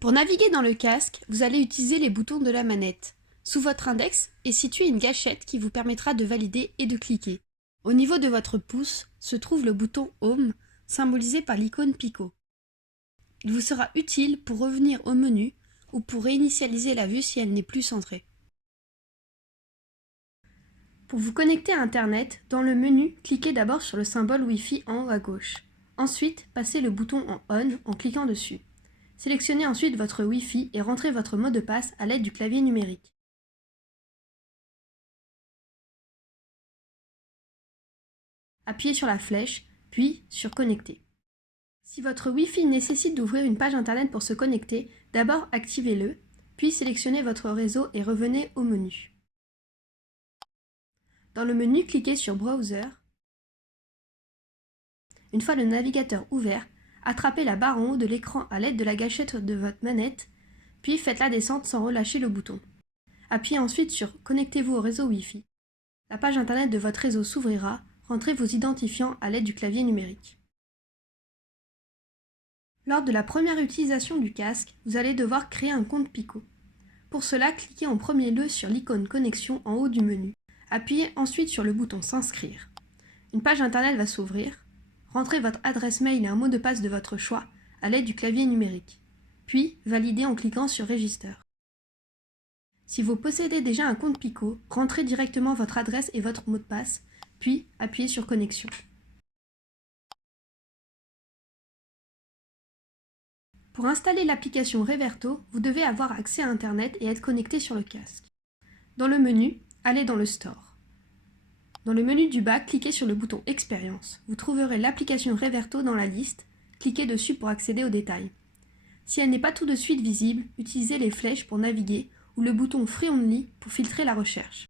Pour naviguer dans le casque, vous allez utiliser les boutons de la manette. Sous votre index est située une gâchette qui vous permettra de valider et de cliquer. Au niveau de votre pouce se trouve le bouton Home, symbolisé par l'icône Pico. Il vous sera utile pour revenir au menu ou pour réinitialiser la vue si elle n'est plus centrée. Pour vous connecter à Internet, dans le menu, cliquez d'abord sur le symbole Wi-Fi en haut à gauche. Ensuite, passez le bouton en On en cliquant dessus. Sélectionnez ensuite votre Wi-Fi et rentrez votre mot de passe à l'aide du clavier numérique. Appuyez sur la flèche, puis sur Connecter. Si votre Wi-Fi nécessite d'ouvrir une page Internet pour se connecter, d'abord activez-le, puis sélectionnez votre réseau et revenez au menu. Dans le menu, cliquez sur Browser. Une fois le navigateur ouvert, attrapez la barre en haut de l'écran à l'aide de la gâchette de votre manette, puis faites-la descendre sans relâcher le bouton. Appuyez ensuite sur Connectez-vous au réseau Wi-Fi. La page Internet de votre réseau s'ouvrira, rentrez vos identifiants à l'aide du clavier numérique. Lors de la première utilisation du casque, vous allez devoir créer un compte Pico. Pour cela, cliquez en premier lieu sur l'icône Connexion en haut du menu. Appuyez ensuite sur le bouton S'inscrire. Une page Internet va s'ouvrir. Rentrez votre adresse mail et un mot de passe de votre choix à l'aide du clavier numérique. Puis, validez en cliquant sur Register. Si vous possédez déjà un compte Pico, rentrez directement votre adresse et votre mot de passe, puis appuyez sur Connexion. Pour installer l'application Reverto, vous devez avoir accès à Internet et être connecté sur le casque. Dans le menu, allez dans le Store. Dans le menu du bas, cliquez sur le bouton Expérience. Vous trouverez l'application Reverto dans la liste. Cliquez dessus pour accéder aux détails. Si elle n'est pas tout de suite visible, utilisez les flèches pour naviguer ou le bouton Free Only pour filtrer la recherche.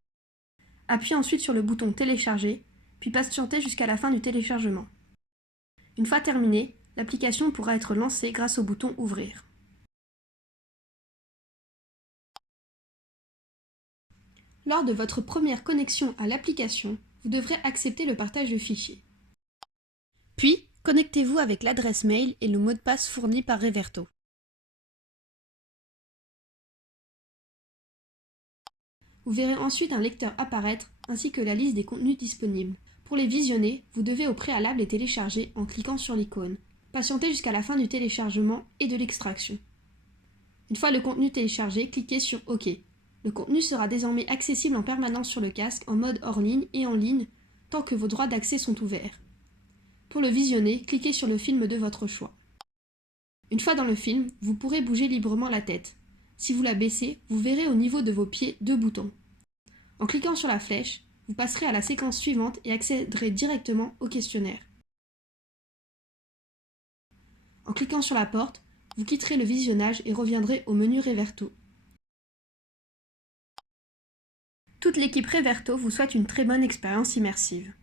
Appuyez ensuite sur le bouton Télécharger, puis patientez jusqu'à la fin du téléchargement. Une fois terminé, l'application pourra être lancée grâce au bouton Ouvrir. Lors de votre première connexion à l'application, vous devrez accepter le partage de fichiers. Puis, connectez-vous avec l'adresse mail et le mot de passe fourni par Reverto. Vous verrez ensuite un lecteur apparaître ainsi que la liste des contenus disponibles. Pour les visionner, vous devez au préalable les télécharger en cliquant sur l'icône. Patientez jusqu'à la fin du téléchargement et de l'extraction. Une fois le contenu téléchargé, cliquez sur OK. Le contenu sera désormais accessible en permanence sur le casque en mode hors ligne et en ligne tant que vos droits d'accès sont ouverts. Pour le visionner, cliquez sur le film de votre choix. Une fois dans le film, vous pourrez bouger librement la tête. Si vous la baissez, vous verrez au niveau de vos pieds deux boutons. En cliquant sur la flèche, vous passerez à la séquence suivante et accéderez directement au questionnaire. En cliquant sur la porte, vous quitterez le visionnage et reviendrez au menu Reverto. Toute l'équipe Reverto vous souhaite une très bonne expérience immersive.